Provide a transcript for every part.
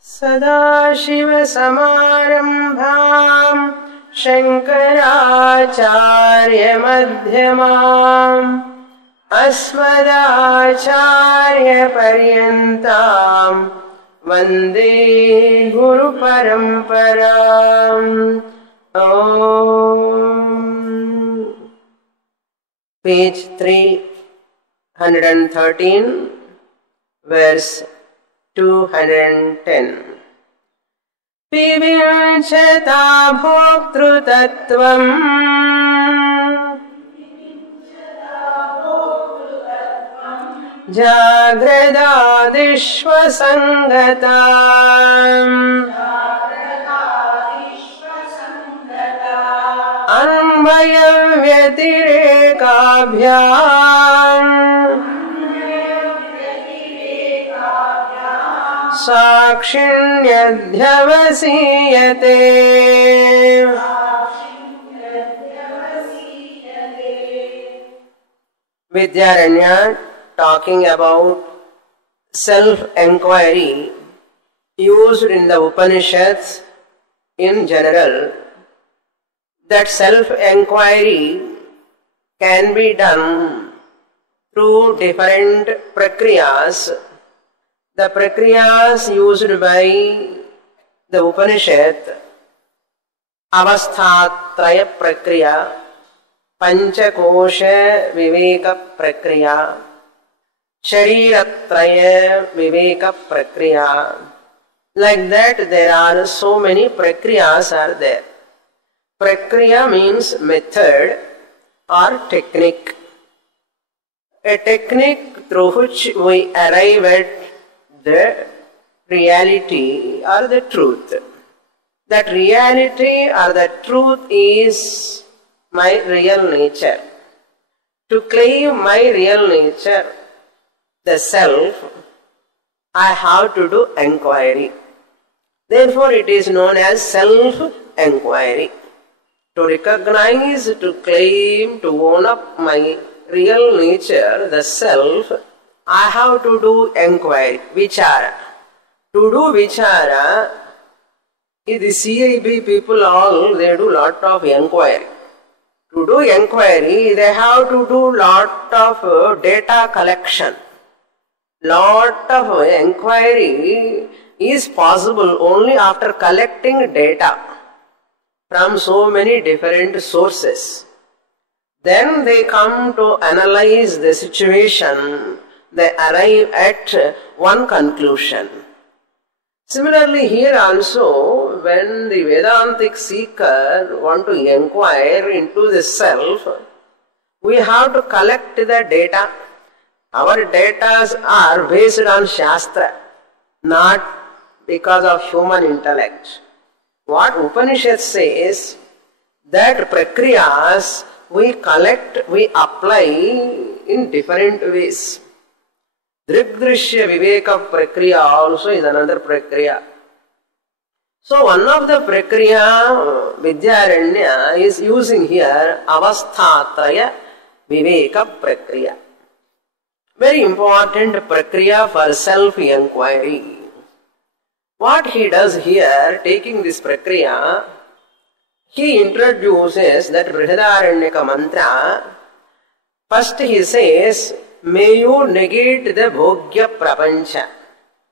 सदाशिवसमारम्भाम् शङ्कराचार्यमध्यमाम् अस्मदाचार्यपर्यन्ताम् वन्दे गुरुपरम्पराम्। Page 313, verse 210. विविञ्चता भोक्तृतत्वम् जाग्रदादिष्वसङ्गता अन्वयव्यतिरेकाभ्याम् साक्षिण्यध्यवसीयते। Vidyaranya talking about self-enquiry used in the Upanishads in general, that self-enquiry can be done through different prakriyas. The prakriyas used by the Upanishad: avasthatraya prakriya, panchakosha viveka prakriya, shariratraya viveka prakriya. Like that, there are so many prakriyas are there. Prakriya means method or technique. A technique through which we arrive at the reality or the truth. That reality or the truth is my real nature. To claim my real nature, the self, I have to do enquiry. Therefore, it is known as self-enquiry. To recognize, to claim, to own up my real nature, the self, I have to do enquiry, vichara. To do vichara, the CIB people all, they do lot of enquiry. To do enquiry, they have to do lot of data collection. Lot of enquiry is possible only after collecting data from so many different sources. Then they come to analyze the situation. They arrive at one conclusion. Similarly, here also, when the Vedantic seeker want to inquire into the self, we have to collect the data. Our data are based on Shastra, not because of human intellect. What Upanishad says, that prakriyas we collect, we apply in different ways. Drigdrishya viveka prakriya also is another prakriya. So one of the prakriya Vidyaranya is using here avasthatraya viveka prakriya. Very important prakriya for self-enquiry. What he does here, taking this prakriya, he introduces that Brihadaranyaka mantra. First he says, may you negate the bhogya prapancha.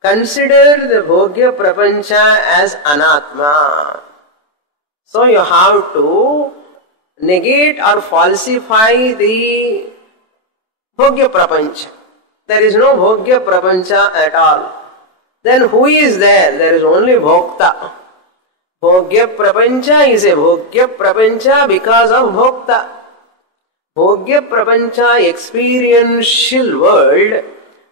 Consider the bhogya prapancha as anatma. So you have to negate or falsify the bhogya prapancha. There is no bhogya prapancha at all. Then who is there? There is only bhokta. Bhogya prapancha is a bhogya prapancha because of bhokta. Bhogya prapancha, experiential world,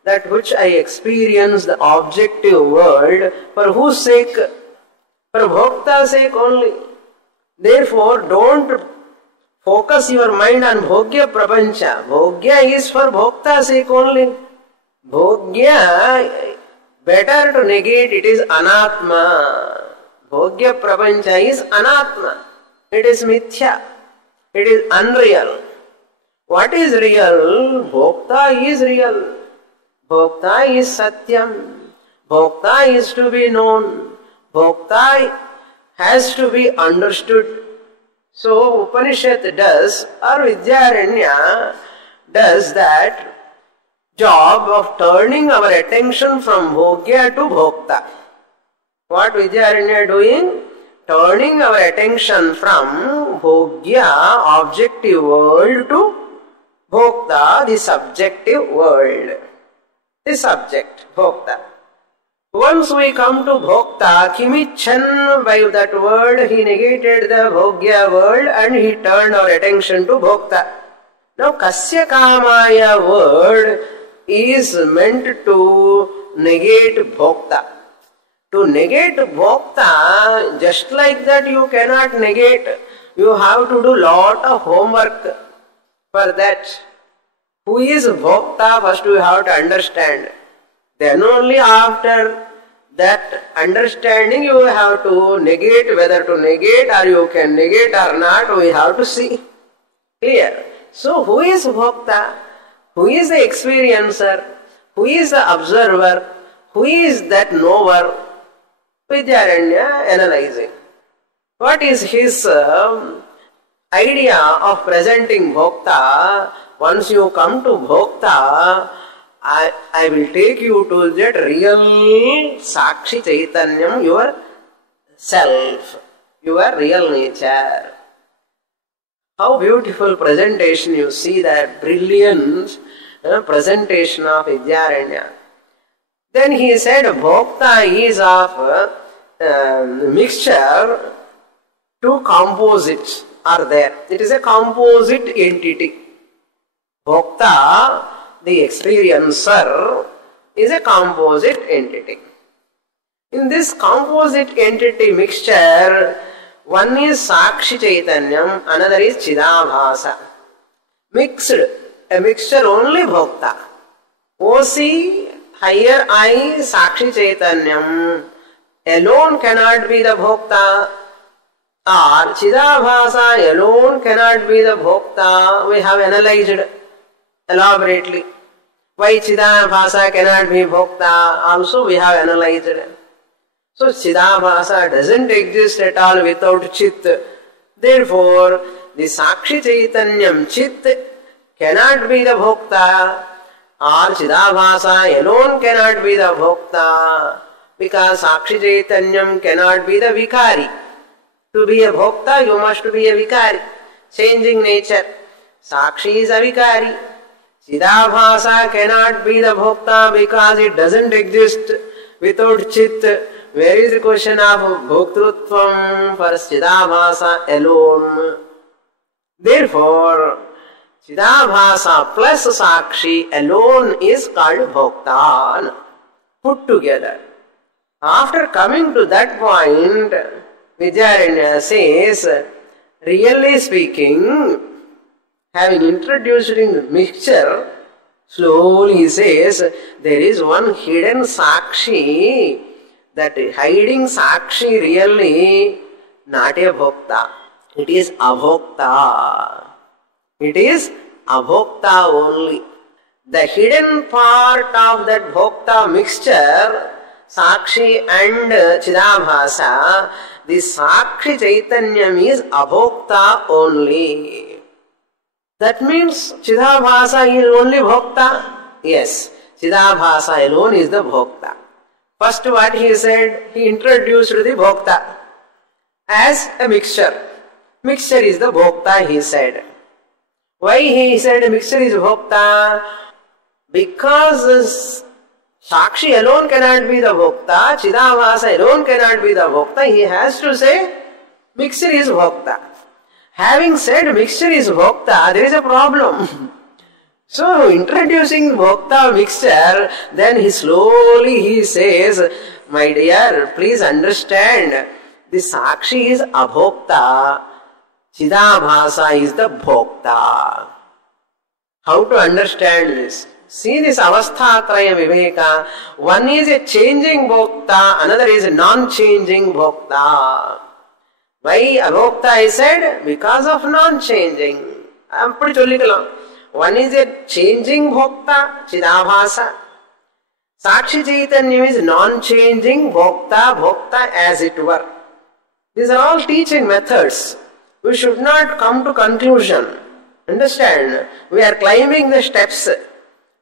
that which I experience, the objective world, for whose sake? For bhokta's sake only. Therefore, don't focus your mind on bhogya prapancha. Bhogya is for bhokta's sake only. Bhogya, better to negate, it is anatma. Bhogya prapancha is anatma. It is mithya. It is unreal. What is real? Bhokta is real. Bhokta is satyam. Bhokta is to be known. Bhokta has to be understood. So Upanishad does, or Vidyaranya does that job of turning our attention from Bhogya to Bhokta. What Vidyaranya doing? Turning our attention from Bhogya, objective world, to Bhokta, the subjective world. The subject, Bhokta. Once we come to Bhokta, Kimichan, by that word he negated the Bhogya world and he turned our attention to Bhokta. Now Kasya Kamaya word is meant to negate Bhokta. To negate Bhokta, just like that you cannot negate. You have to do lot of homework for that. Who is Bhokta? First you have to understand. Then only after that understanding you have to negate, whether to negate or you can negate or not, we have to see. Clear? So who is Bhokta? Who is the experiencer? Who is the observer? Who is that knower? Vidyaranya analyzing. What is his idea of presenting Bhokta? Once you come to Bhokta, I will take you to that real Sakshi Chaitanyam, your self, your real nature. How beautiful presentation, you see that brilliant presentation of Vidyaranya. Then he said Bhokta is of mixture, two composites are there. It is a composite entity. Bhokta, the experiencer, is a composite entity. In this composite entity mixture, one is Sakshi Chaitanyam, another is Chidabhasa. Mixed, a mixture only Bhokta. OC, higher I, Sakshi Chaitanyam, alone cannot be the Bhokta. Or Chidabhasa alone cannot be the Bhokta. We have analyzed elaborately. Why Chidabhasa cannot be Bhokta? Also we have analyzed. So Chidabhasa doesn't exist at all without Chit. Therefore, the Sakshi Chaitanyam Chit cannot be the Bhokta, or Chidabhasa alone cannot be the Bhokta, because Sakshi Chaitanyam cannot be the Vikari. To be a Bhokta, you must be a Vikari, changing nature. Sakshi is a Vikari. Chidabhasa cannot be the Bhokta because it doesn't exist without Chit. Where is the question of Bhoktrutvam for Chidabhasa alone? Therefore, Chidabhasa plus Sakshi alone is called Bhokta, put together. After coming to that point, Vidyaranya says, really speaking, having introduced in the mixture, slowly he says, there is one hidden Sakshi, that hiding Sakshi really not a Bhokta. It is Abhokta. It is Abhokta only. The hidden part of that Bhokta mixture, Sakshi and Chidabhasa, the Sakshi Chaitanyam is Abhokta only. That means Chidabhasa is only Bhokta? Yes, Chidabhasa alone is the Bhokta. First what he said, he introduced the Bhokta as a mixture. Mixture is the Bhokta, he said. Why he said mixture is Bhokta? Because Sakshi alone cannot be the Bhokta, Chidabhasa alone cannot be the Bhokta, he has to say mixture is Bhokta. Having said mixture is Bhokta, there is a problem. So, introducing Bhokta mixture, then he slowly says, my dear, please understand, the Sakshi is Abhokta, Chidabhasa is the Bhokta. How to understand this? See this Avasthatraya Viveka. One is a changing Bhokta, another is a non-changing Bhokta. Why Abhokta I said? Because of non-changing. One is a changing Bhokta, Chidabhasa. Sakshi Chaitanya is non-changing, bhokta as it were. These are all teaching methods. We should not come to conclusion. Understand? We are climbing the steps.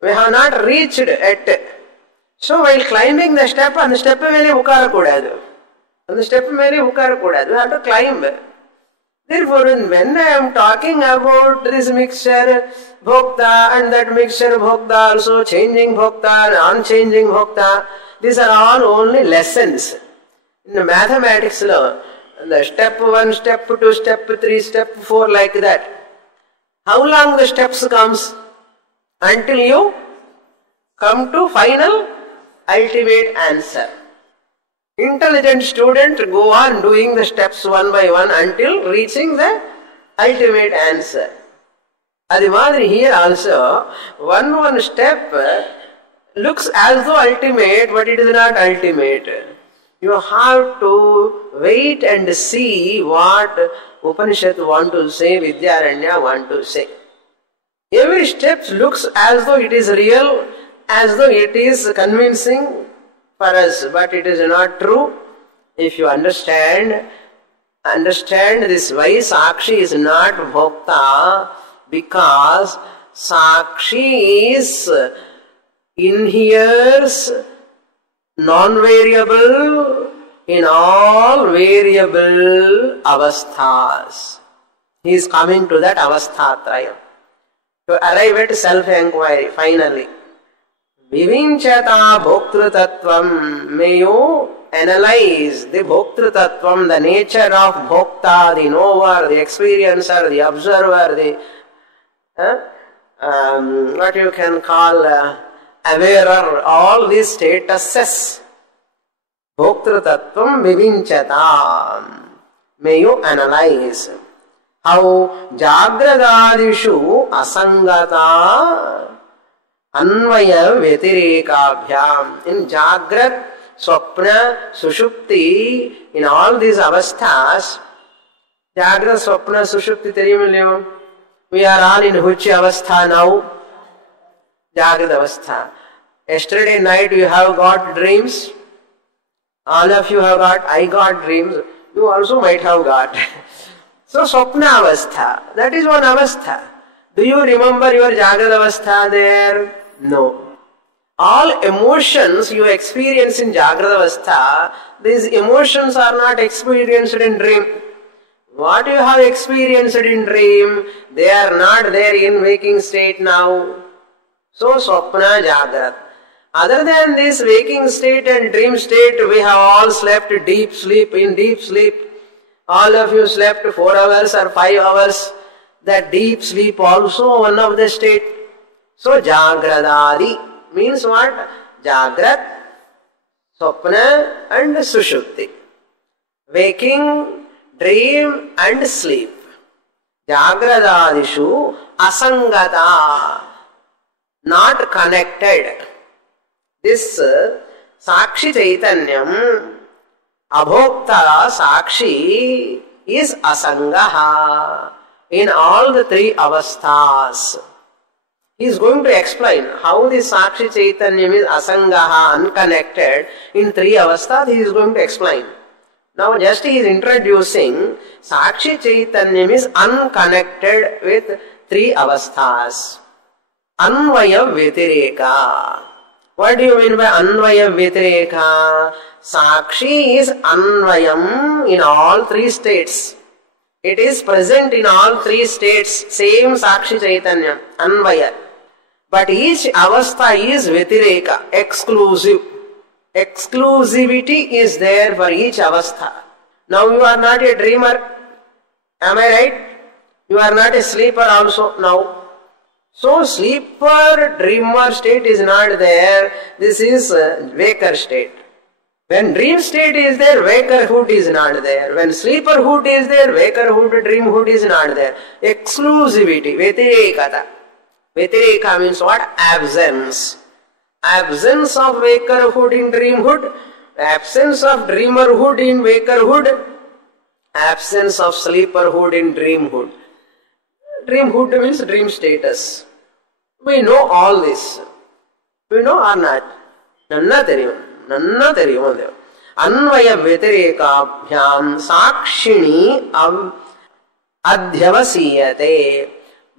We have not reached it. So while climbing the step, and the step ಮೇಲೆ ಉಕಾರ ಕೂಡದು. On the step ಮೇಲೆ ಉಕಾರ ಕೂಡದು. We have to climb. Therefore, when I am talking about this mixture, bhokta, and that mixture bhokta also, changing bhokta, non-changing bhokta, these are all only lessons. In the mathematics law, the step 1, step 2, step 3, step 4, like that. How long the steps comes? Until you come to final ultimate answer. Intelligent student go on doing the steps one by one until reaching the ultimate answer. Adi madri here also, one step looks as though ultimate, but it is not ultimate. You have to wait and see what Upanishad want to say, Vidyaranya want to say. Every step looks as though it is real, as though it is convincing for us, but it is not true. If you understand this why Sakshi is not Bhokta, because Sakshi is inheres non-variable in all variable avasthas. He is coming to that avasthatrayam to arrive at self-enquiry finally. Vivinchata bhoktru-tattvam. May you analyze the bhoktru-tattvam, the nature of bhokta, the knower, the experiencer, the observer, the what you can call awarer, all these statuses. Bhoktru-tattvam vivinchata. May you analyze how jagradadishu asangata Anvaya Vyatirikabhyam. In Jagrat, Swapna, Sushupti, in all these avasthas, Jagrat, Swapna, Sushupti, Theriyumilliyo. We are all in which avastha now? Jagrat avastha. Yesterday night you have got dreams. All of you have got, I got dreams. You also might have got. So Swapna avastha, that is one avastha. Do you remember your Jagrat avastha there? No. All emotions you experience in Jagrata Avastha, these emotions are not experienced in dream. What you have experienced in dream, they are not there in waking state now. So Swapna Jagrat. Other than this waking state and dream state, we have all slept deep sleep. In deep sleep, all of you slept 4 hours or 5 hours. That deep sleep also one of the state. So Jagradadi means what? Jagrat, Swapna and Sushupti. Waking, dream and sleep. Jagradadishu asangata. Not connected. This Sakshi Chaitanyam, Abhokta Sakshi is asangaha in all the 3 avasthas. He is going to explain how the Sakshi Chaitanya is asangaha, unconnected, in 3 avasthas. He is going to explain. Now just he is introducing Sakshi Chaitanya is unconnected with 3 avasthas. Anvaya Vyatireka. What do you mean by Anvaya Vyatireka? Sakshi is Anvayam in all 3 states. It is present in all 3 states, same Sakshi Chaitanya, Anvaya. But each avastha is Vyatireka, exclusive. Exclusivity is there for each avastha. Now you are not a dreamer, am I right? You are not a sleeper also now. So sleeper, dreamer state is not there. This is waker state. When dream state is there, wakerhood is not there. When sleeperhood is there, wakerhood, dreamhood is not there. Exclusivity, Vyatirekata. Vyatireka means what? Absence. Absence of wakerhood in dreamhood, absence of dreamerhood in wakerhood, absence of sleeperhood in dreamhood. Dreamhood means dream status. We know all this. We know or not? Nanna theriyum. Anvaya Vyatirikabhyam Sakshini Adhyavasiyate.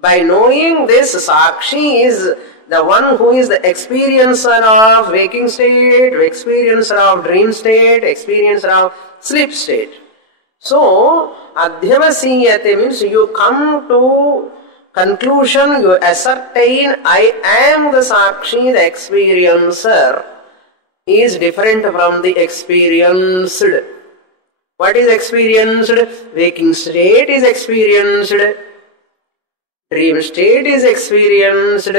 By knowing this, Sakshi is the one who is the experiencer of waking state, experiencer of dream state, experiencer of sleep state. So, Adhyavasiyate means you come to conclusion, you ascertain, I am the Sakshi, the experiencer, is different from the experienced. What is experienced? Waking state is experienced. Dream state is experienced.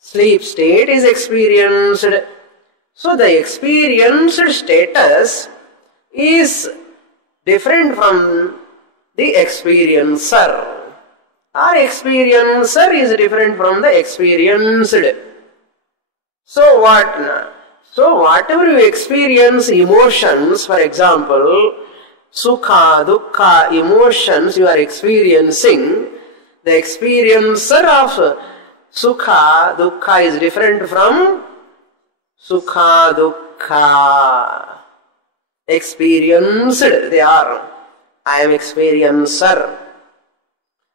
Sleep state is experienced. So the experienced status is different from the experiencer. Our experiencer is different from the experienced. So what? So whatever you experience, emotions, for example, sukha, dukkha, emotions you are experiencing, the experiencer of sukha, dukkha is different from sukha, dukkha. Experienced they are. I am experiencer.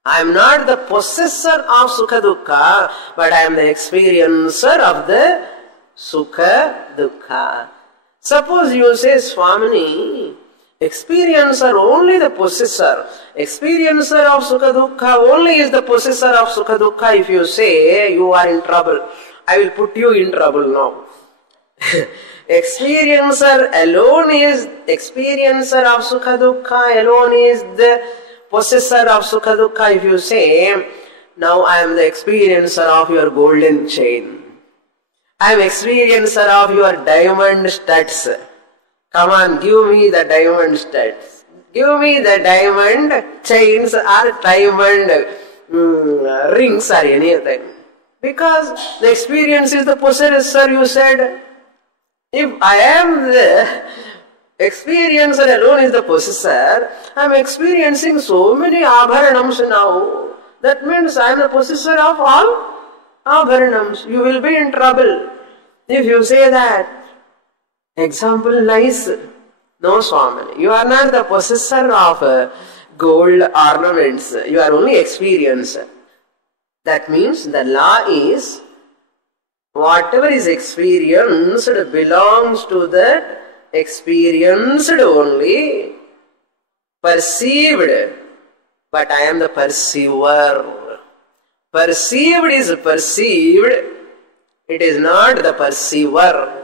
I am not the possessor of sukha, dukkha, but I am the experiencer of the sukha, dukkha. Suppose you say, Swamini, experiencer only the possessor. Experiencer of sukha, dukkha only is the possessor of sukha, dukkha. If you say, you are in trouble, I will put you in trouble now. Experiencer alone is experiencer of sukha, dukkha, alone is the possessor of sukha, dukkha. If you say, now I am the experiencer of your golden chain. I am experiencer of your diamond studs. Come on, give me the diamond studs. Give me the diamond chains or diamond rings or anything. Because the experience is the possessor, you said. If I am the experiencer alone is the possessor, I am experiencing so many abharanams now. That means I am the possessor of all abharanams. You will be in trouble if you say that. Example nice. No, Swamini, you are not the possessor of gold ornaments. You are only experiencer. That means the law is whatever is experienced belongs to the experienced only, perceived, but I am the perceiver. Perceived is perceived, it is not the perceiver.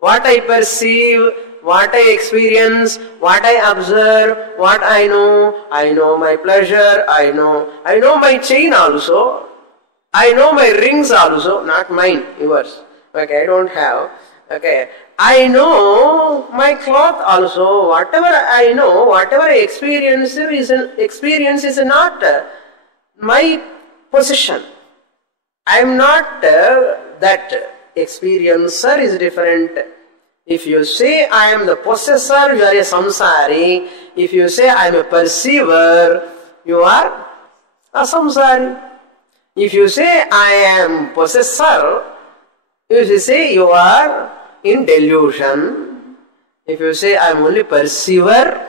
What I perceive, what I experience, what I observe, what I know my pleasure, I know my chain also, I know my rings also, not mine, yours. Okay, I don't have. Okay, I know my cloth also. Whatever I know, whatever I experience is not my possession. I am not that. Experiencer is different. If you say I am the possessor, you are a samsari. If you say I am a perceiver, you are a samsari. If you say I am possessor, if you say you are in delusion. If you say I am only perceiver,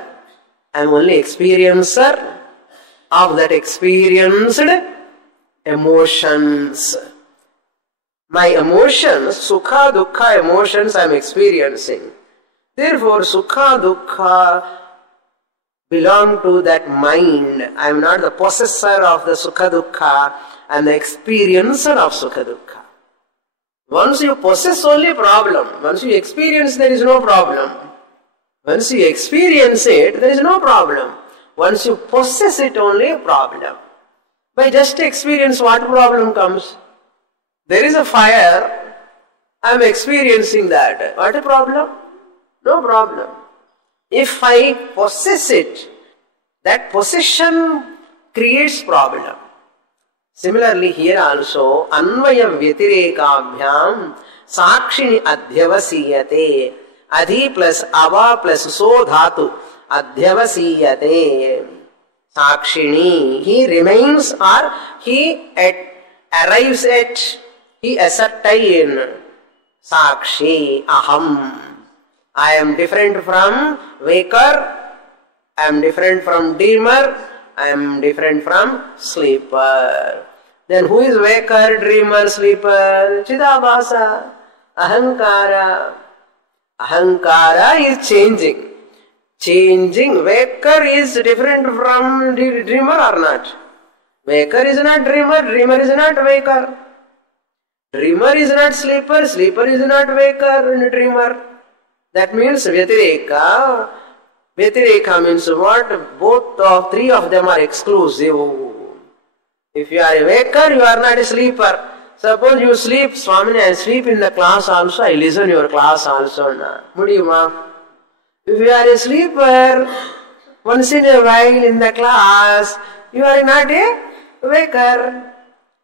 I am only experiencer of that experienced emotions. My emotions, sukha, dukkha emotions I am experiencing. Therefore, sukha, dukkha belong to that mind. I am not the possessor of the sukha, dukkha. I am the experiencer of sukha, dukkha. Once you possess, only problem. Once you experience, there is no problem. Once you experience it, there is no problem. Once you possess it, only a problem. By just experience, what problem comes? There is a fire, I am experiencing that. What a problem? No problem. If I possess it, that possession creates problem. Similarly, here also, Anvayam Vyatirekabhyam Sakshini Adhyavasiyate. Adhi plus Ava plus So Dhatu Adhyavasiyate. Sakshini, he remains or he arrives at, he ascertain. Sakshi, aham. I am different from waker, I am different from dreamer, I am different from sleeper. Then who is waker, dreamer, sleeper? Chidabhasa, ahankara. Ahankara is changing. Changing. Waker is different from dreamer or not? Waker is not dreamer, dreamer is not waker. Dreamer is not sleeper, sleeper is not waker and dreamer. That means Vyatireka. Vyatireka means what? Both of three of them are exclusive. If you are a waker, you are not a sleeper. Suppose you sleep, Swamini, I sleep in the class also, I listen your class also. Mudiyuma. If you are a sleeper, once in a while in the class, you are not a waker.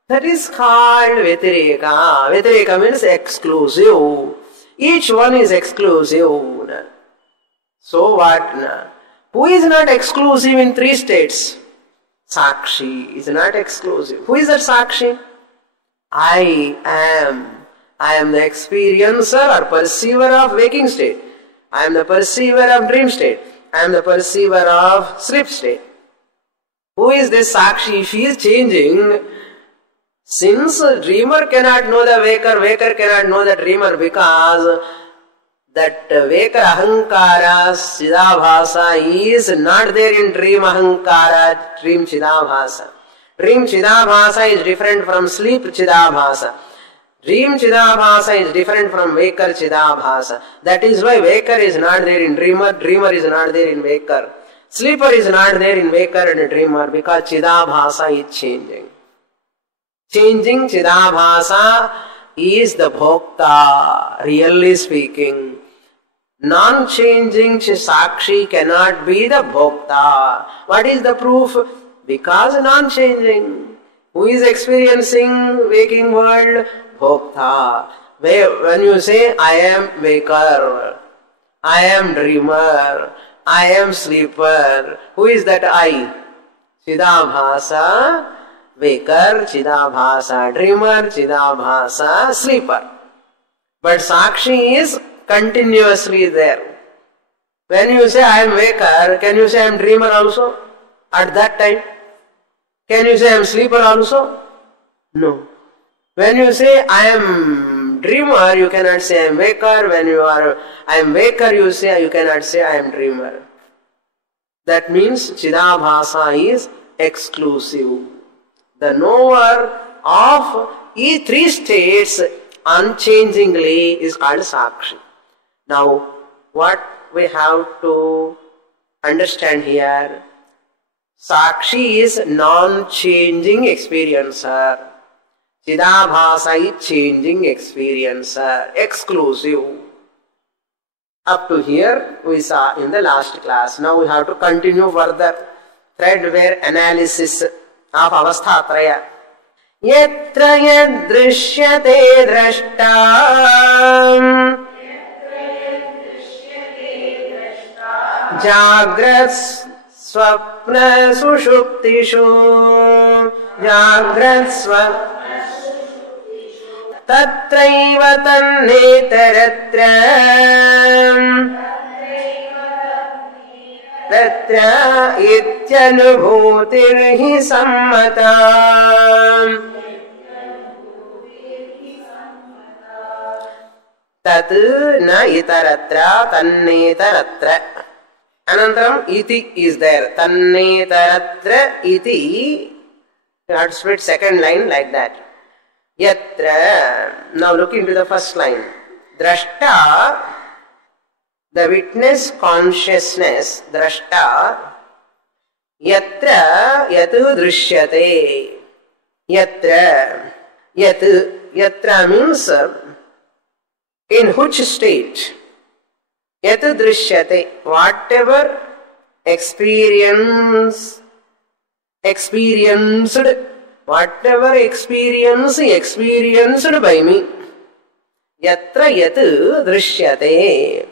That is called Vyatireka. Vyatireka means exclusive. Each one is exclusive. So what? Who is not exclusive in three states? Sakshi is not exclusive. Who is that Sakshi? I am. I am the experiencer or perceiver of waking state. I am the perceiver of dream state. I am the perceiver of sleep state. Who is this Sakshi? If he is changing, since dreamer cannot know the waker, waker cannot know the dreamer, because that waker ahankara, chidabhasa is not there in dream ahankara, dream chidabhasa. Dream chidabhasa is different from sleep chidabhasa. Dream chidabhasa is different from waker chidabhasa. That is why waker is not there in dreamer, dreamer is not there in waker. Sleeper is not there in waker and dreamer, because chidabhasa is changing. Changing chidabhasa is the bhokta, really speaking. Non-changing sakshi cannot be the bhokta. What is the proof? Because non-changing. Who is experiencing waking world? Bhokta. When you say, I am waker, I am dreamer, I am sleeper, who is that I? Chidabhasa, waker, chidabhasa, dreamer, chidabhasa, sleeper. But Sakshi is continuously there. When you say I am waker, can you say I am dreamer also? At that time? Can you say I am sleeper also? No. When you say I am dreamer, you cannot say I am waker. When you are I am waker, you cannot say I am dreamer. That means Chidabhasa is exclusive. The knower of each three states unchangingly is called Sakshi. Now, what we have to understand here, Sakshi is non-changing experiencer. Chidabhasa is changing experiencer, exclusive. Up to here we saw in the last class. Now we have to continue further threadbare analysis of avasthatraya. Yatra yadrishyate drashta jagrat swapna sushuptishu jagrat swapna tatraiva tannetaratra tatra ityanubhutirhi sammata tat na itaratra tannetaratra. Anantaram iti is there. Tannetaratra iti. You have to split second line like that. Yatra. Now look into the first line. Drashta, the witness consciousness, drashta, yatra yatu drishyate. Yatra. Yatra means in which state? Yatu drishyate. Whatever experienced, whatever experience experienced by me. Yatra yatu drishyate.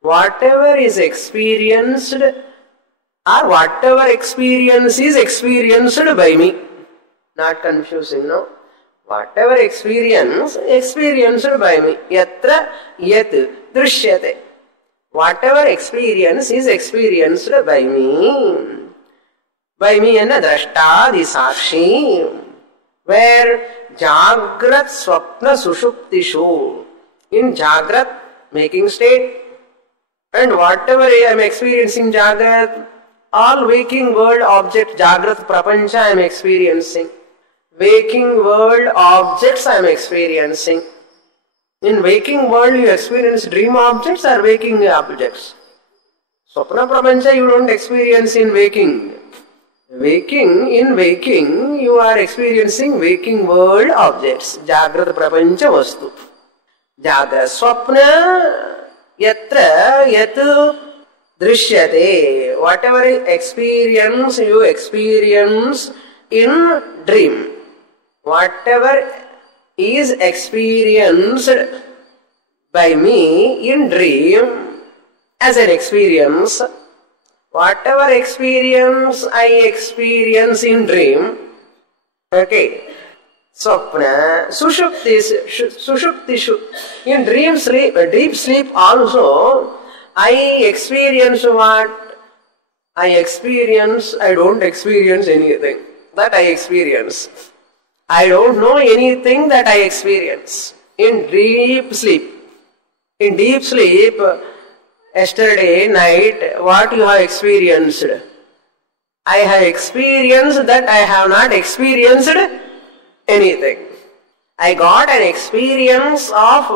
Whatever is experienced or whatever experience is experienced by me. Not confusing, no? Whatever experience, experienced by me. Yatra yat drishyate. Whatever experience is experienced by me. By me and drashtadi sakshi. Where Jagrat Swapna Sushuptishu. In Jagrat, making state. And whatever I am experiencing Jagrat, all waking world objects, Jagrat Prapancha I am experiencing. Waking world objects I am experiencing. In waking world you experience dream objects or waking objects. Swapna Prapancha you don't experience in waking. In waking you are experiencing waking world objects. Jagrat Prapancha Vastu. Jagrat Swapna Yatra Yatu Drishyate. Whatever experience you experience in dream. Whatever is experienced by me in dream as an experience, whatever experience I experience in dream, okay, Swapna, Sushuptishu, in deep sleep also, I experience what? I don't experience anything. That I experience. I don't know anything that I experience. In deep sleep. In deep sleep, yesterday night, what you have experienced? I have experienced that I have not experienced anything. I got an experience of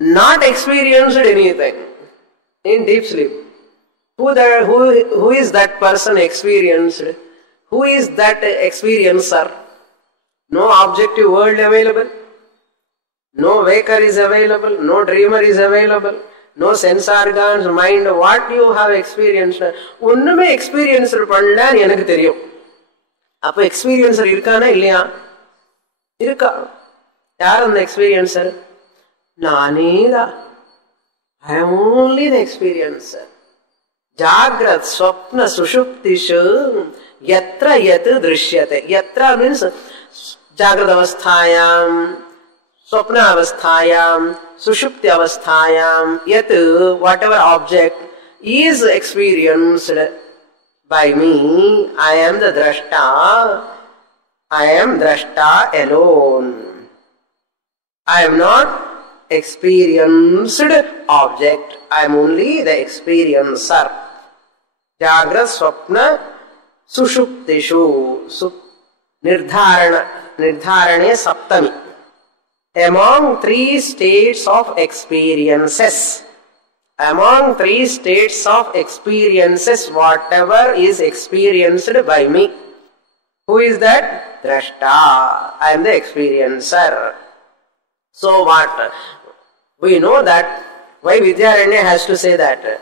not experienced anything in deep sleep. Who is that person experienced? Who is that experiencer? No objective world available. No waker is available. No dreamer is available. No sense organs, mind. What you have experienced? ஒண்ணுமே experiencer பண்ணலன்னு எனக்கு தெரியும். அப்ப experiencer இருக்கானா இல்லையா? இருக்கா. யார் அந்த எக்ஸ்பீரியன்ஸர்? நானே தான். I am only the experiencer. Jagrat Swapna Sushuptishu Yatra Yat Drishyate. Yatra means Jagrat Avasthayam, Swapna Avasthayam, Sushupti Avasthayam, Yat, whatever object is experienced by me, I am the Drashta. I am Drashta alone. I am not experienced object. I am only the experiencer. Jagrat Swapna Sushuptishu Nirdharane Saptami. Among three states of experiences. Among three states of experiences, whatever is experienced by me. Who is that? Drashta. I am the experiencer. So what? We know that. Why Vidyaranya has to say that?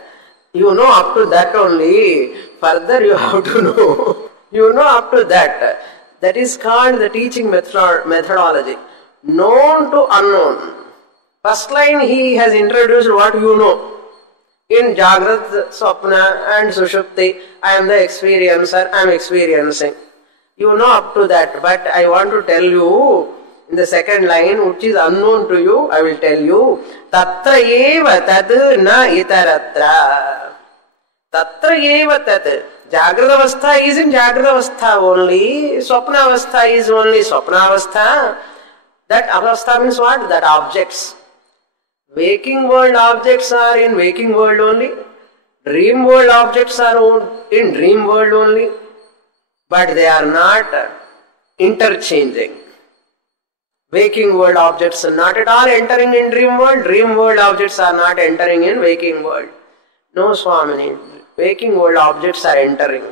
You know up to that only. Further you have to know. You know up to that. That is called the teaching methodology. Known to unknown. First line he has introduced what you know. In Jagrat, Swapna and Sushupti, I am the experiencer, I am experiencing. You know up to that, but I want to tell you, in the second line, which is unknown to you, I will tell you, Tatra eva tat na itaratra. Tatra eva tat. Jagrata avastha is in Jagrata avastha only, Swapna avastha is only Swapna avastha. That avastha means what? That objects. Waking world objects are in waking world only. Dream world objects are in dream world only. But they are not interchanging. Waking world objects are not at all entering in dream world. Dream world objects are not entering in waking world. No, Swamini. Waking world objects are entering.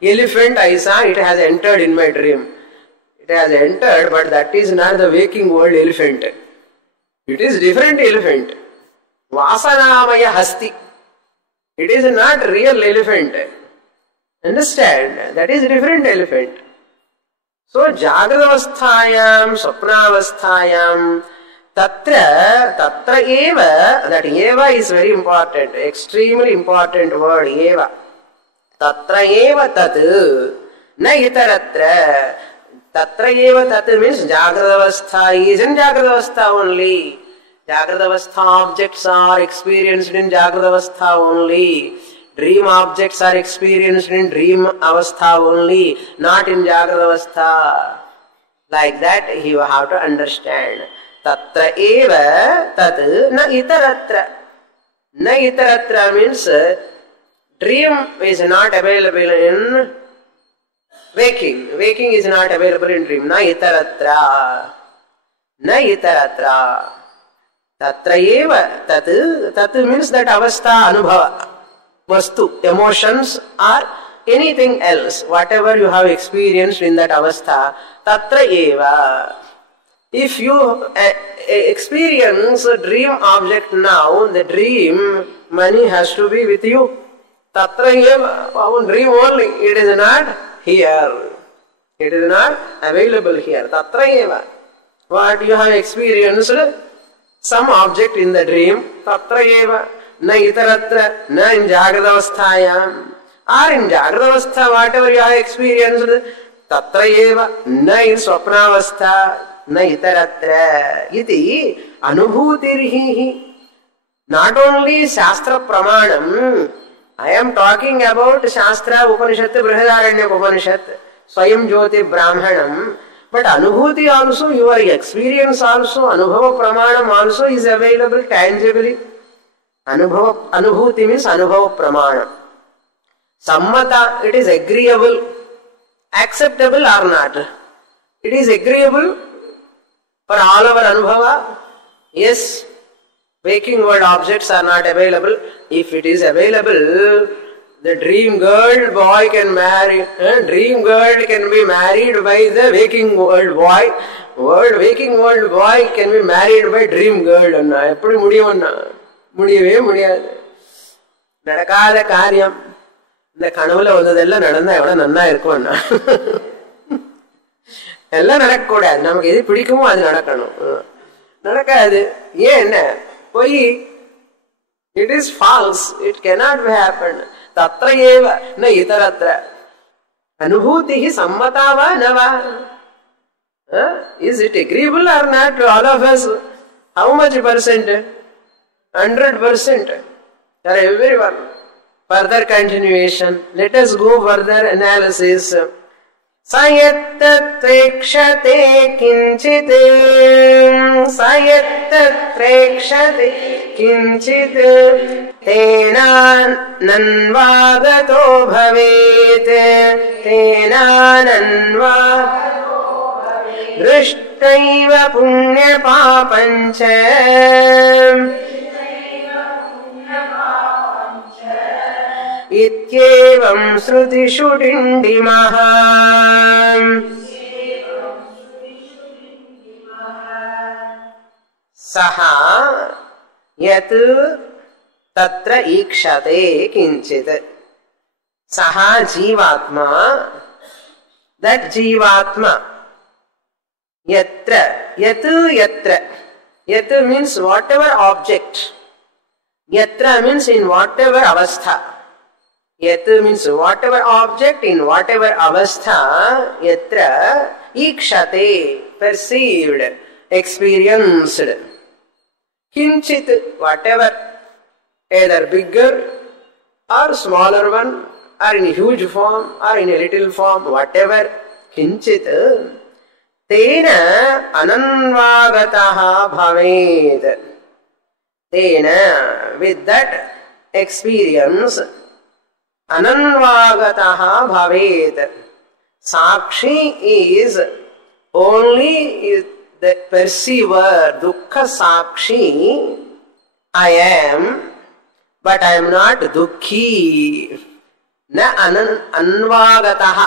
Elephant I saw, it has entered in my dream. It has entered, but that is not the waking world elephant. It is different elephant. Vasanamaya hasti. It is not real elephant. Understand? That is different elephant. So, Jagravasthayam, Swapnavasthayam, Tatra eva, that eva is very important, extremely important word, eva. Tatra eva tat, na itaratra. Tatra eva tat means Jagrata Avastha is in Jagrata Avastha only. Jagrata Avastha objects are experienced in Jagrata Avastha only. Dream objects are experienced in dream Avastha only, not in Jagrata Avastha. Like that you have to understand. Tatra eva tat na itaratra. Na itaratra means dream is not available in waking. Waking is not available in dream. Na itaratra. Na itaratra. Tatra eva tat. Tat means that avastha anubhava. Vastu, emotions or anything else. Whatever you have experienced in that avastha. Tatra eva. If you experience a dream object now, the dream money has to be with you. Tatra eva, dream only. It is not here. It is not available here. Tatra eva. What you have experienced, some object in the dream, tatra eva. Na itaratra, na in Jagrata Avasthayam. Or in Jagrata Avastha, whatever you have experienced, tatra eva. Na in Swapna Avastha. Na itaratra iti anubhutirhi. Not only Shastra Pramanam, I am talking about Shastra Upanishad, Brihadaranya Upanishad, Swayam Jyoti Brahmanam, but Anubhuti also, your experience also, Anubhava Pramanam also is available tangibly. Anubhuti means Anubhava Pramanam. Sammata, it is agreeable, acceptable or not. It is agreeable for all our Anubhava. Yes, waking world objects are not available. If it is available, the dream girl boy can marry. Dream girl can be married by the waking world boy. Waking world boy can be married by dream girl. எப்படி முடியும்? முடியவே முடியாது. நடக்காத காரியம். இந்த கனவுல வந்ததெல்லாம் நடந்தா எவ்வளவு நன்னா இருக்கும். எல்லாம் நடக்கக்கூடாது. நமக்கு எது பிடிக்குமோ அது நடக்கணும். நடக்காது. ஏன் என்ன? பொய். It is false. It cannot be happened. Tatra eva na itaratra. Anubhutihi sammata va na va. Is it agreeable or not to all of us? How much percent? 100%. For everyone. Further continuation. Let us go further analysis. Sayattatrekshate kinchit. Sayattatrekshate kinchit. Tena nanvagato bhavet. Tena nanvagato bhavet. Drishtaiva punya papancha. Ityevam shrutishu dindimaha. Saha yat tatra ikshate kinchit. Saha jivatma, that jivatma. Yatra, yatra. Yatra means whatever object. Yatra means in whatever avastha. Yatra means whatever object in whatever avastha. Yatra ikshate, perceived, experienced. Kinchit, whatever, either bigger or smaller one, or in a huge form or in a little form, whatever. Kinchit. Tena ananvagataha bhaved. Tena, with that experience, ananvagataha bhaved. Sakshi is only the perceiver, dukkha sakshi. I am, but I am not dukkhi. Na anvagataha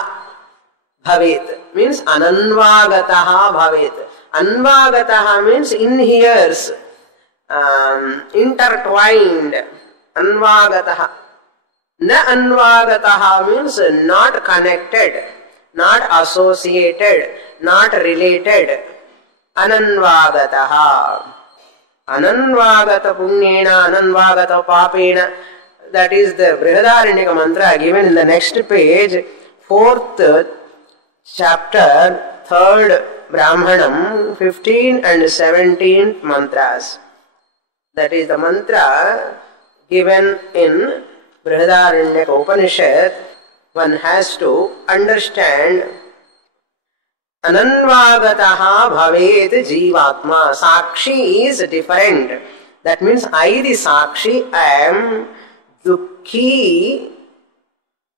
bhavet means ananvagataha bhavet. Anvagataha means inheres, intertwined. Anvagataha. Na anvagataha means not connected, not associated, not related. Ananvagataha. Ananvagata punyena, ananvagata papena. That is the Brihadaranyaka mantra given in the next page, 4th chapter, third Brahmanam, 15 and 17th mantras. That is the mantra given in Brihadaranyaka Upanishad. One has to understand Ananvagataha bhavet jivatma. Sakshi is different. That means I, the Sakshi, am Dukhi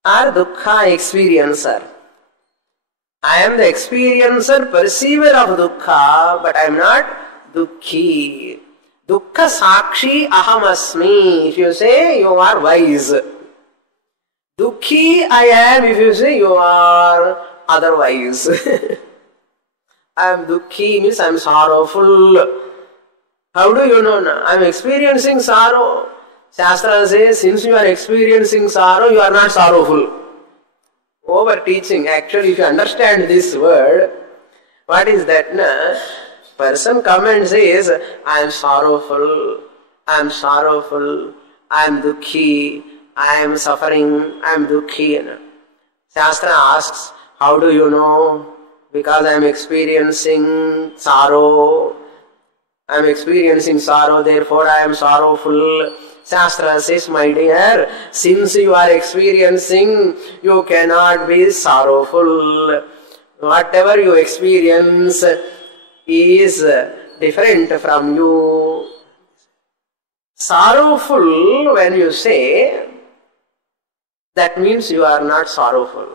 or Dukkha experiencer. I am the experiencer, perceiver of Dukkha, but I am not Dukhi. Dukkha Sakshi ahamasmi. If you say, you are wise. Dukhi I am if you say you are otherwise. I am Dukhi means I am sorrowful. How do you know? I am experiencing sorrow. Shastra says, since you are experiencing sorrow, you are not sorrowful. Over teaching. Actually, if you understand this word, what is that? Person comes and says, I am sorrowful, I am sorrowful, I am Dukhi, I am suffering, I am Dukhi. Shastra asks, how do you know? Because I am experiencing sorrow. I am experiencing sorrow, therefore I am sorrowful. Shastra says, my dear, since you are experiencing, you cannot be sorrowful. Whatever you experience is different from you. Sorrowful, when you say, that means you are not sorrowful.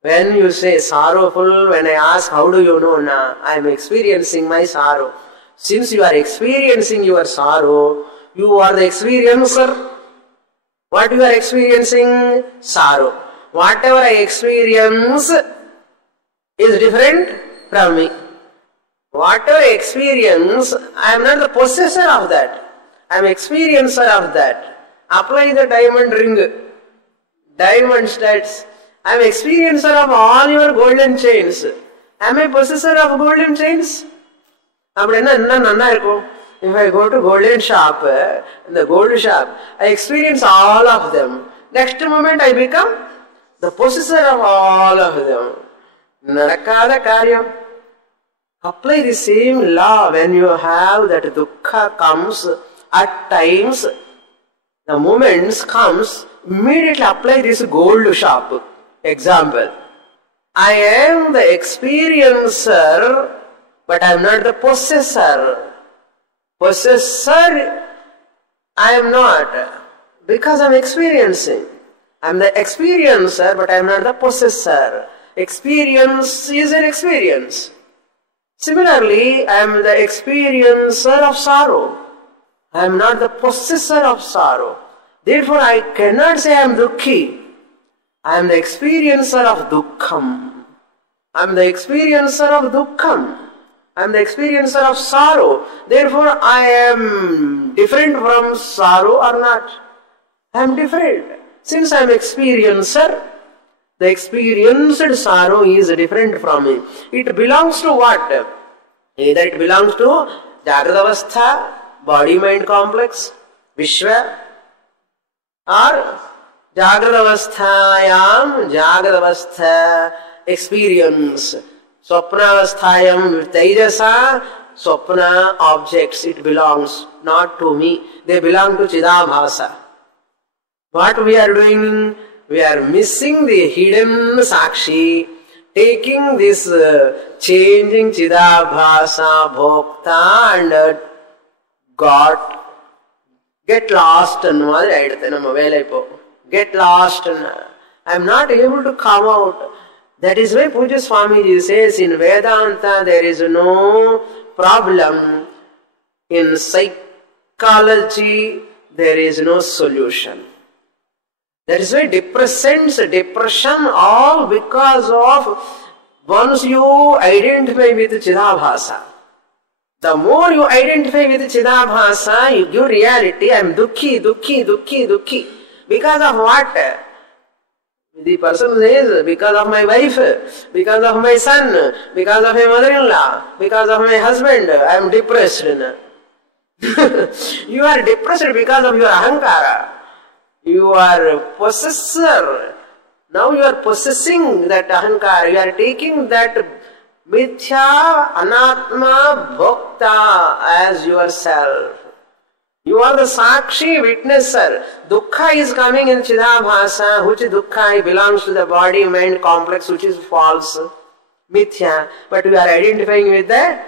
When you say sorrowful, when I ask, how do you know? I am experiencing my sorrow. Since you are experiencing your sorrow, you are the experiencer. What you are experiencing? Sorrow. Whatever I experience is different from me. Whatever I experience, I am not the possessor of that. I am experiencer of that. Apply the diamond ring. Diamond studs. I am experiencer of all your golden chains. Am I possessor of golden chains? If I go to golden shop, in the gold shop, I experience all of them. Next moment I become the possessor of all of them. Narakada karyam. Apply the same law when you have that dukkha comes at times, the moments comes, immediately apply this gold shop. Example, I am the experiencer, but I am not the possessor. Possessor, I am not, because I am experiencing. I am the experiencer, but I am not the possessor. Experience is an experience. Similarly, I am the experiencer of sorrow. I am not the possessor of sorrow. Therefore, I cannot say I am Dukhi. I am the experiencer of Dukkham. I am the experiencer of Dukkham. I am the experiencer of sorrow. Therefore, I am different from sorrow or not. I am different. Since I am experiencer, the experienced sorrow is different from me. It belongs to what? Either it belongs to Jagradavastha, body-mind complex, Vishwa, or Jagradavasthayam, Jagradavastha experience. Swapnavasthayam Tejasa, Swapna objects. It belongs not to me. They belong to Chidabhasa. What we are doing? We are missing the hidden Sakshi, taking this changing Chidabhasa, Bhokta and God. Get lost and get lost and I am not able to come out. That is why Pujya Swamiji says in Vedanta there is no problem. In psychology there is no solution. That is why depression all because of once you identify with Chidabhasa. The more you identify with Chidabhasa, you give reality, I am Dukhi, Dukhi, Dukhi, Dukhi. Because of what? The person says, because of my wife, because of my son, because of my mother-in-law, because of my husband, I am depressed. You are depressed because of your ahankara. You are a possessor. Now you are possessing that ahankara. You are taking that Mithya, Anatma, Bhokta as yourself. You are the Sakshi witnesser. Dukkha is coming in Chidabhasa, which Dukkha belongs to the body, mind complex, which is false. Mithya. But we are identifying with the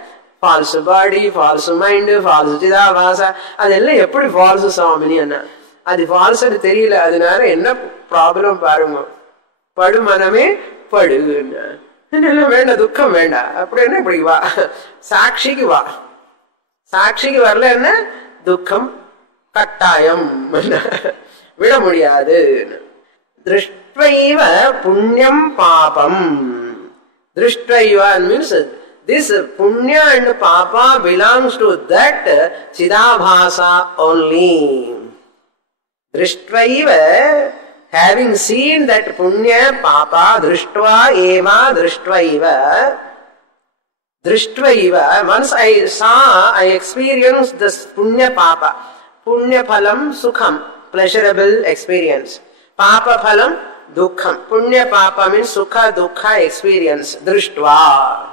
false body, false mind, false Chidabhasa. Adella eppadi false Swamini anna. Adi false adu theriyala, adanara enna problem parunga. Padu maname padu enna. Enna venda dukkam venda. Appadi enna ipdi va. Sakshiki va. Sakshiki varala enna dukkam kattayam vida mudiyadu. Drishtvaiva punyam papam. Drishtvaiva means this punya and papa belongs to that Chidabhasa only. Drishtvaiva, having seen that punya papa, drishtva eva dristvaiva. Dristvaiva, once I experienced this punya papa. Punya phalam sukham, pleasurable experience. Papa phalam dukkham. Punya papa means sukha dukkha experience. Drishtva.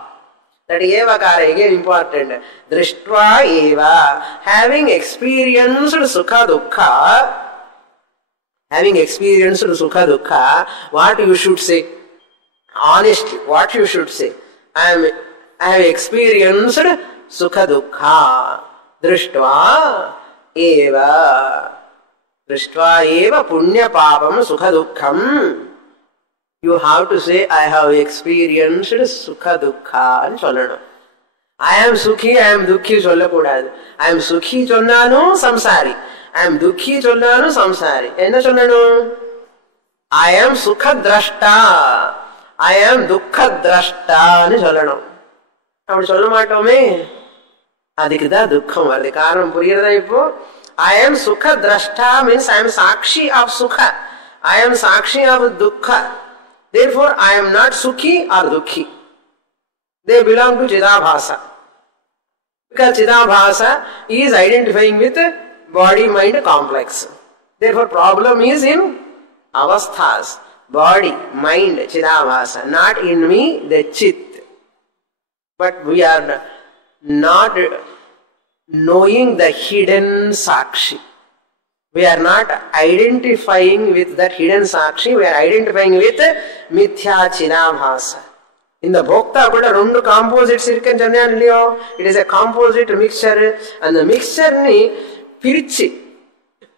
That eva kara again important. Drishtva eva, having experienced sukha dukkha. Having experienced sukha dukkha, what you should say? Honestly, what you should say? I have experienced sukha dukkha. Drishtva eva. Drishtva eva punya papam sukha dukkham. You have to say, I have experienced sukha dukkha and solana. I am sukhi, I am dukhi sollakudadu. I am sukhi chonnanu samsari. I am dukhi chonnanu samsari. Enna sollanu? I am sukha drashta. I am dukkha drashta ani sollanu. Appadi solla maatome. Adikku dukkham varudhu. Kaaranam puriyadha ippo? I am sukha drashta means I am sakshi of sukha. I am sakshi of dukkha. Therefore, I am not sukhi or dukhi. They belong to Chidabhasa. Because Chidabhasa is identifying with body-mind complex. Therefore, problem is in avasthas, body, mind, Chidabhasa, not in me, the chit. But we are not knowing the hidden Sakshi. We are not identifying with that hidden Sakshi, we are identifying with Mithya Chidabhasa. In the Bhokta, two composites it is a composite mixture, and the mixture ni pirichi.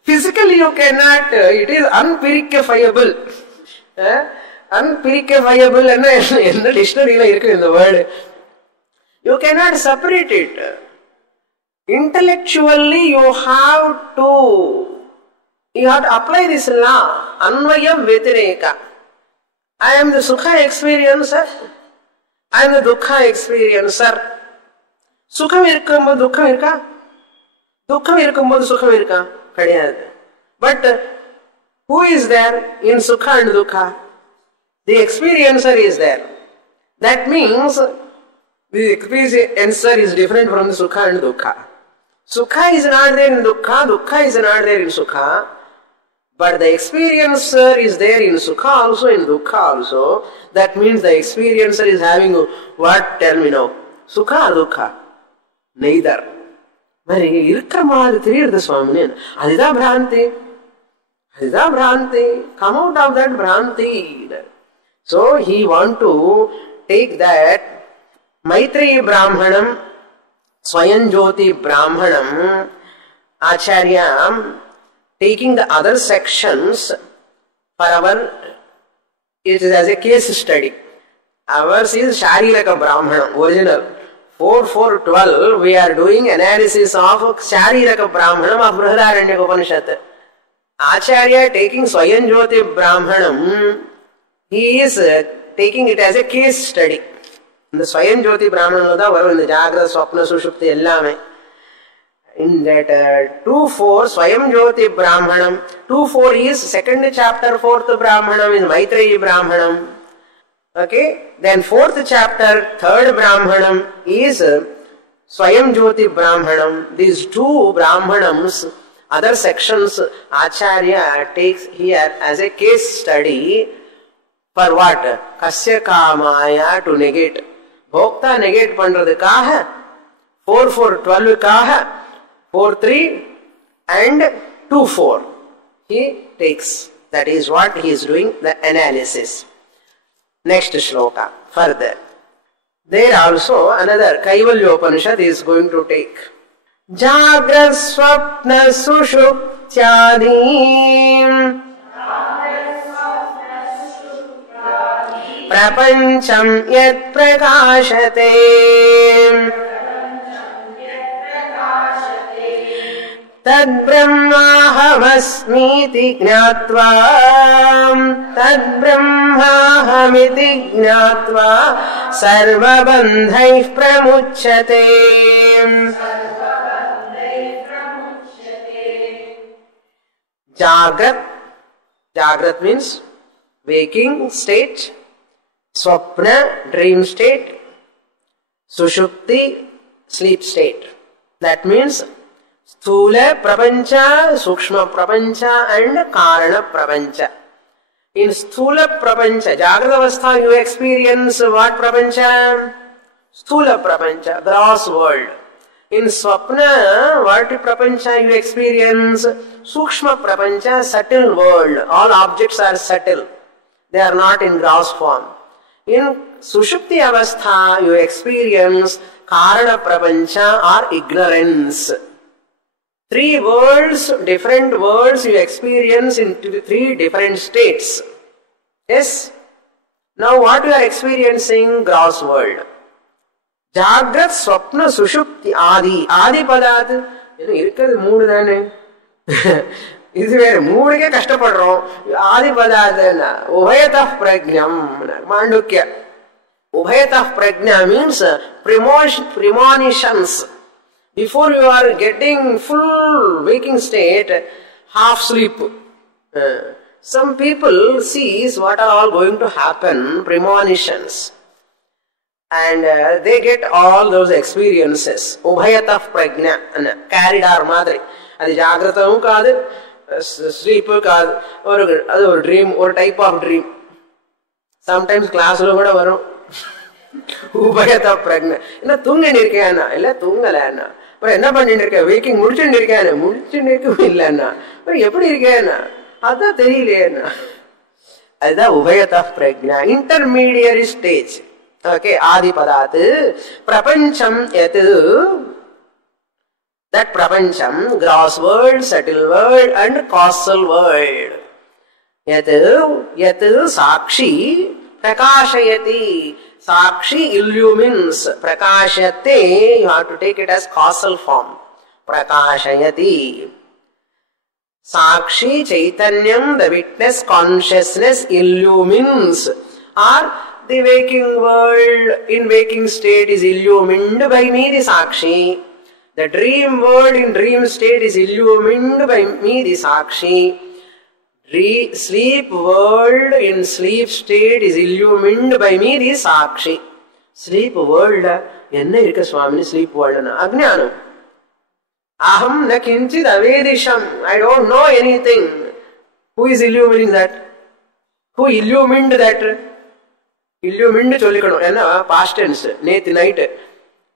Physically you cannot, it is unpurifiable. Unpurifiable in the dictionary in the word. You cannot separate it. Intellectually you have to apply this law. Anvayam Vetireka. I am the Sukha experiencer. I am the Dukkha experiencer. Sukham irukkumbod Dukkam irukka? Dukkam irukkumbod Sukham irukka? Kadiyadu. But who is there in Sukha and Dukkha? The experiencer is there. That means the experiencer is different from the Sukha and Dukkha. Sukha is not there in Dukkha, Dukkha is not there in Sukha. But the experiencer is there in Sukha also, in Dukkha also. That means the experiencer is having what? Tell me now. Sukha or Dukkha? Neither. Mari irkramadu theriyadhu Swamini. Adida Bhranti. Adida Bhranti. Come out of that Bhranti. So he want to take that Maitreyi Brahmanam, Swayanjyoti Brahmanam, Acharya, taking the other sections for our, it is as a case study. Ours is Shariraka Brahmanam, original. 4.4.12, we are doing analysis of Shariraka Brahmanam of Brihadaranyaka Upanishad. Acharya taking Swayanjyoti Brahmanam, he is taking it as a case study. In the Swayanjyoti Brahmanam, in the Jagrata, Swapna, Sushupti, ellame. In that 2.4, Swayamjyoti Brahmanam. 2.4 is second chapter, 4th Brahmanam is Maitreyi Brahmanam. Okay? Then 4th chapter, 3rd Brahmanam is Swayamjyoti Brahmanam. These two Brahmanams, other sections, Acharya takes here as a case study for what? Kasya Kamaya, to negate. Bhokta negate பண்றதுக்காக 4 4 12க்காக 4 3 and 2 4 he takes. That is what he is doing, the analysis. Next shloka further. There also another Kaivalya Upanishad is going to take. Jagrat swapna sushuptyadi prapancham yat prakashate tad brahmahamasmiti jnatva sarvabandhaih pramuchyate. Jagrat means waking state, swapna dream state, sushupti sleep state. That means Sthula Prapancha, Sukshma Prapancha and Karana Prapancha. In Sthula Prapancha, Jagrata Avastha, you experience what Prapancha? Sthula Prapancha, gross world. In Swapna, what Prapancha you experience? Sukshma Prapancha, subtle world. All objects are subtle. They are not in gross form. In Sushupti Avastha, you experience Karana Prapancha or ignorance. 3 worlds, different worlds you experience in 3 different states. Yes? Now what you are experiencing? Gross world. Jagrat, Swapna, Sushupti, Adi. Adi Padat. Irukadhu 3 thane. This is where 3 ke kashtapadrom. Adi Padat. Ubhayatah prajnam. Mandukya. Ubhayatah prajna means premonitions. Before you are getting full waking state, half sleep. Some people sees what are all going to happen, premonitions. And they get all those experiences. Ubhayatah prajna, carried our madri. Adi jagratavu kaadu, sleep kaadu, adu or dream, or type of dream. Sometimes class lo kuda varum. Ubhayatah prajna. Enna thungani irukena, illa thungala. என்ன பண்ணிட்டு இருக்க? Waking முடிச்சுட்டு இருக்கேன். முடிச்சுட்டு இருக்கவே இல்லைன்னா எப்படி இருக்கேன்னா அதான் தெரியலையேன்னா. அதுதான் உபயதா பிரக்ஞா, இன்டர்மீடியரி ஸ்டேஜ். ஓகே, ஆதி பதாத் பிரபஞ்சம் எது? That பிரபஞ்சம், gross world, subtle world and causal world. எது எது சாட்சி prakashayati. Sakshi illumines. Prakashate, you have to take it as causal form. Prakashayati. Sakshi Chaitanyam, the witness consciousness, illumines. Or the waking world in waking state is illumined by me, the Sakshi. The dream world in dream state is illumined by me, the Sakshi. Sleep world in sleep state is illumined by me, the Sakshi. Sleep world, enna irukka Swamini sleep world na? Ajnanam. Aham na kinchid avedisham. I don't know anything. Who is illumining that? Who illumined that? Illumined chollikano. Enna past tense. Nethi night.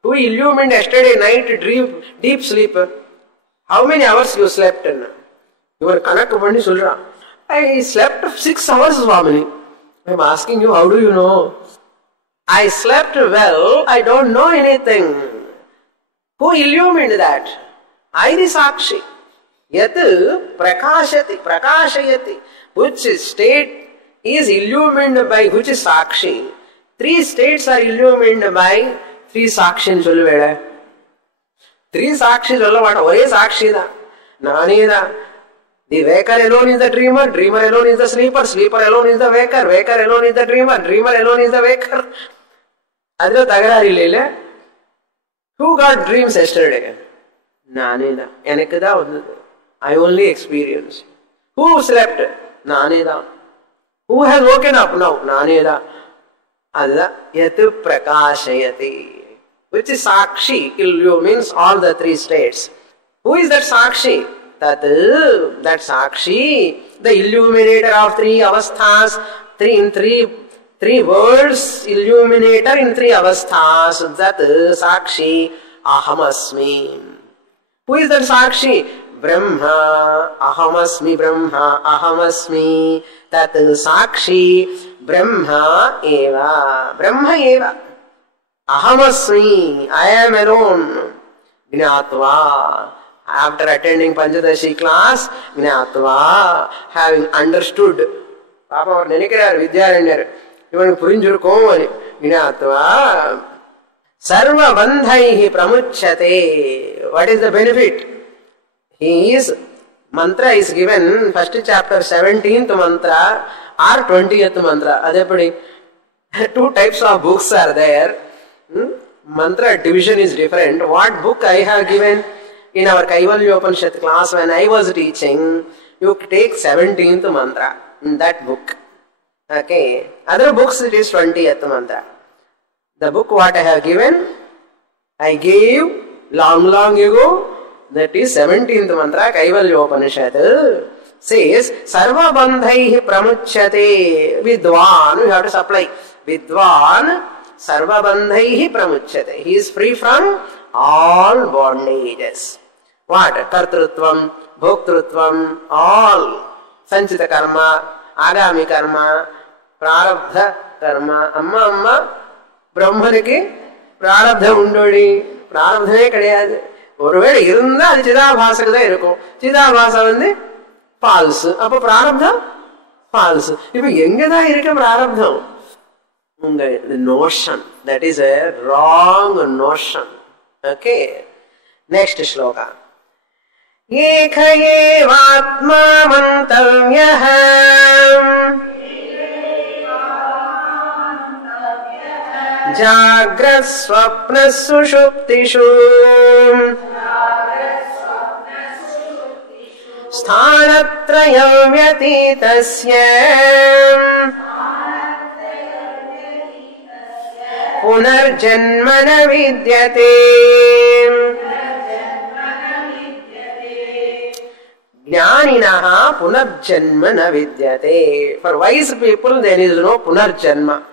Who illumined yesterday night deep sleep? How many hours you slept? You are connect panni solra. I slept 6 hours, Swamini. I am asking you, how do you know? I slept well, I don't know anything. Who illumined that? I the Sakshi. Yat prakashati, prakashayati. Which state is illumined by which is Sakshi? 3 states are illumined by 3 Sakshi. 3 Sakshi sollavaata, ore Sakshi da. Nane da. The waker alone is the dreamer, dreamer alone is the sleeper, sleeper alone is the waker, waker alone is the dreamer, dreamer alone is the waker. Adlo tagarari lele. Who got dreams yesterday? Nane da. Enakku da vandadu. I only experienced. Who slept? Nane da. Who has woken up now? Nane da. Adha yatu prakashayati. Which is Sakshi, illumines all the 3 states. Who is that Sakshi? That Sakshi, the illuminator of 3 avasthas, 3 in 3 Three worlds illuminator in three avasthas. Tat Sakshi Ahamasmi. Who is that Sakshi? Brahma. Ahamasmi Brahma. Ahamasmi. Tat Sakshi Brahma Eva. Brahma Eva. Ahamasmi. I am alone. Gnatva. After attending Panchadashi class, Gnatva, having understood. Papa அவர் நினைக்கிறார் வித்யாரண்யர் இவனுக்கு புரிஞ்சிருக்கும் ஞாத்வா சர்வ பந்தைஹி பிரமுச்சதே. What is the benefit? He is mantra is given first chapter 17th mantra or 20th mantra. அது எப்படி? Two types of books are there. Mantra division is different. What book I have given in our Kaivalya Upanishad class when I was teaching, you take 17th mantra in that book. Okay. Other books it is 20th mantra. The book what I have given, I gave long ago, that is 17th mantra, Kaivalya Upanishad. Says, Sarva bandhaihi pramuchyate. Vidwan, you have to supply. Vidwan, Sarva bandhaihi pramuchyate. He is free from all bondages. What? Kartrutvam, Bhoktrutvam, all. Sanchita karma, Agami karma, Prarabdha karma. Amma, Brahmaniki, Prarabdha undodi, Prarabdhane kadiyadu. ஒருவேளை இருந்தா அது சிதாபாசக்கு தான் இருக்கும். சிதாபாசம் வந்து falls. அப்போ பிராரப்தம் falls. இப்ப எங்கதான் இருக்க பிராரப்தம்? உங்க notion, that is a wrong notion. Okay. Next shloka. Ekh evatma mantavyah Jagrat swapna sushuptishu Sthanatrayam vyatitasya Punarjanma na vidyate. Jnaninaha punarjanma na vidyate. For wise people there is no punarjanma.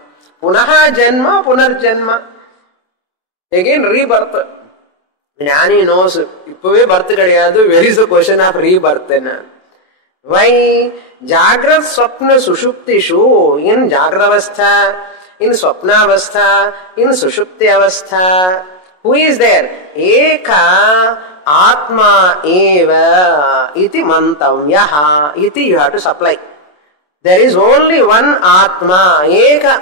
Punaha janma, punarjanma. Again rebirth. Jnani knows, ippove birth kadiyadu, where is the question of rebirth? Why? Jagrat swapna sushuptishu, in jagravastha, in swapnavastha, in sushupti avastha. Who is there? Eka atma eva iti mantavyaha. Iti you have to supply. There is only one atma. Eka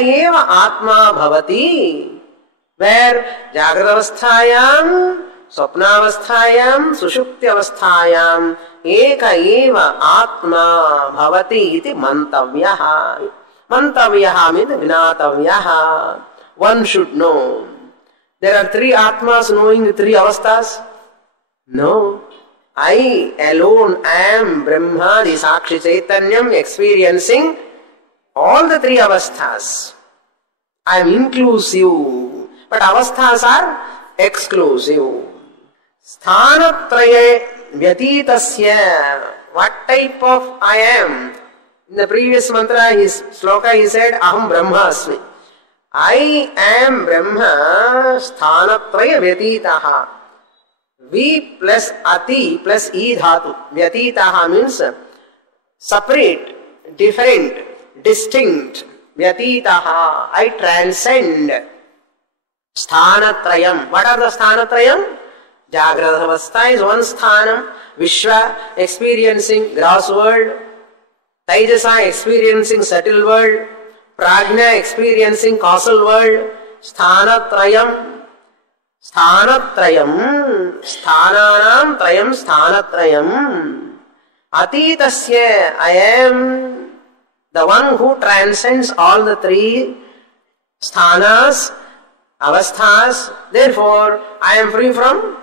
eva atma bhavati. Where jagravasthayam, swapnavasthayam, sushupti avasthayam, eka eva atma bhavati iti mantavyaha. Mantavyaha means gnatavyaha. One should know. There are three atmas knowing the three avasthas? No. I alone am Brahma, the Sakshi Chaitanyam, experiencing all the three avasthas. I am inclusive. But avasthas are exclusive. Sthanatraye vyatitasya. What type of I am? In the previous mantra, his sloka, he said, Aham Brahmasmi. I am Brahma, Sthanatraya Vyatitaha. V plus Ati plus E dhatu. Vyatitaha means separate, different, distinct. Vyatitaha. I transcend. Sthanatrayam. What are the Sthanatrayam? Jagrata Avastha is one Sthanam. Vishwa experiencing gross world. Taijasa experiencing subtle world. Prajna experiencing causal world. Sthanatrayam. Sthanatrayam. Sthananam trayam sthanatrayam. Atitasya. I am the one who transcends all the three sthanas, avasthas. Therefore, I am free from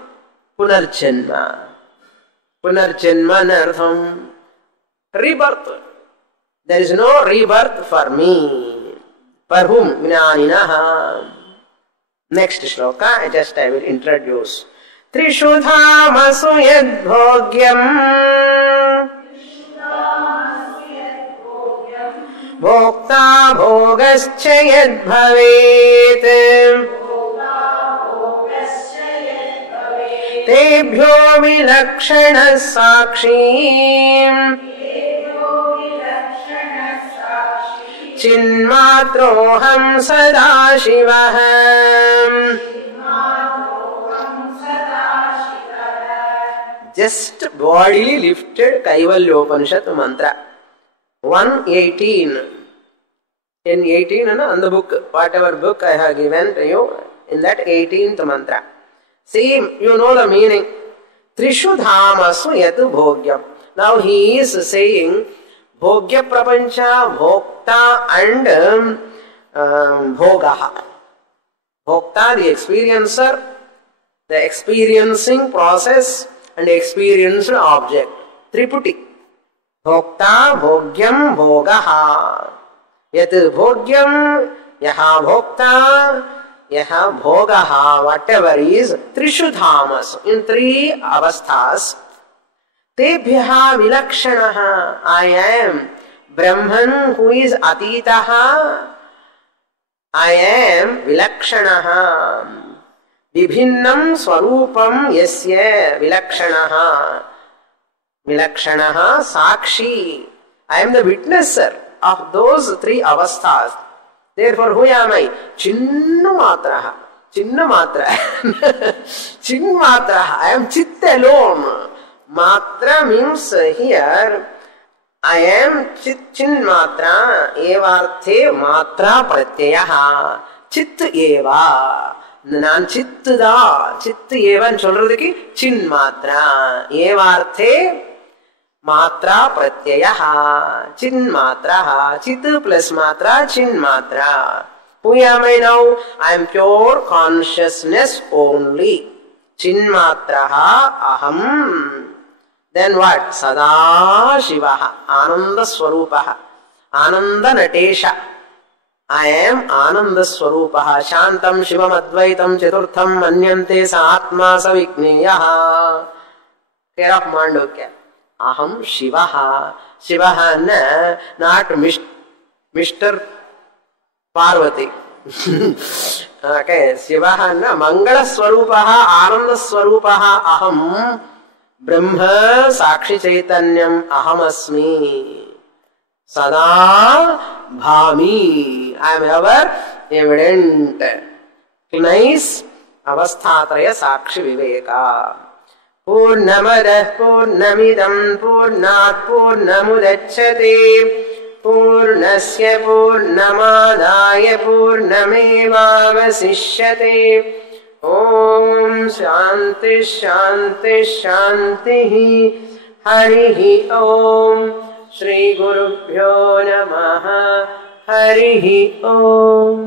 punarjanma. Punarjanma nartham. Rebirth. There is no rebirth for me. For whom? Jnaninaha. Next shloka, I will introduce. Trishudhamasu yadbhogyam भोक्ता भोगश्च यद्भवेत् तेभ्यो विलक्षणः साक्षी चिन्मात्रोऽहं सदाशिवः। Just bodily lifted Kaivalyopanishad mantra. 118. In 18, on the book, whatever book I have given to you, in that 18th mantra. See, you know the meaning. Trishu dhamasu yatu bhogyam. Now he is saying Bhogya Prapancha, Bhokta and Bhogaha. Bhokta, the experiencer, the experiencing process and experienced object. Triputi. Bhokta, Bhogyam, Bhogaha. Yat Bhogyam, Yaha Bhokta, Yaha Bhogaha, whatever is Trishu Dhamas, in 3 avasthas. Tebhyaha vilakshanaha. I am Brahman who is atitaha. I am vilakshanaha. Vibhinnam swarupam yasya vilakshanaha. Vilakshanaha sakshi. I am the witnesser of those 3 avasthas. Therefore, who am I? Chinnumatraha. Chinnamatra. Chinmatraha. I am chit alone. Matra means here, I am chit chinmatra, evarte matra pratyaha. Chit eva. Nan chittda. Chit eva nu solradhukku chinmatra. Evarte matra pratyaha. Chinmatraha. Chit plus matra, chinmatra. Who am I now? I am pure consciousness only. Chinmatraha aham. Then what? Sada Shivaha. Ananda Swarupaha. Ananda Natesha. I am Ananda Swarupaha. Shantam Shivam Advaitam Chaturtham Manyante Sa Atma Sa Vikneyaha. Care of Mandukya. Aham Shivaha. Shivaha na, not Mr. Parvati. Okay. Shivaha na Mangala Swarupaha. Ananda Swarupaha. Aham Brahma Sakshi Chaitanyam Ahamasmi Sada Bhami. I am ever evident. Nice Avasthatraya Sakshi Viveka. Purnamadah Purnamidam Purnat Purnamudachyate Purnasya Purnamadaya Purnamevavasishyate. Om Shanti Shanti Shanti Harihi Om Shri Gurubhyo Namaha Harihi Om.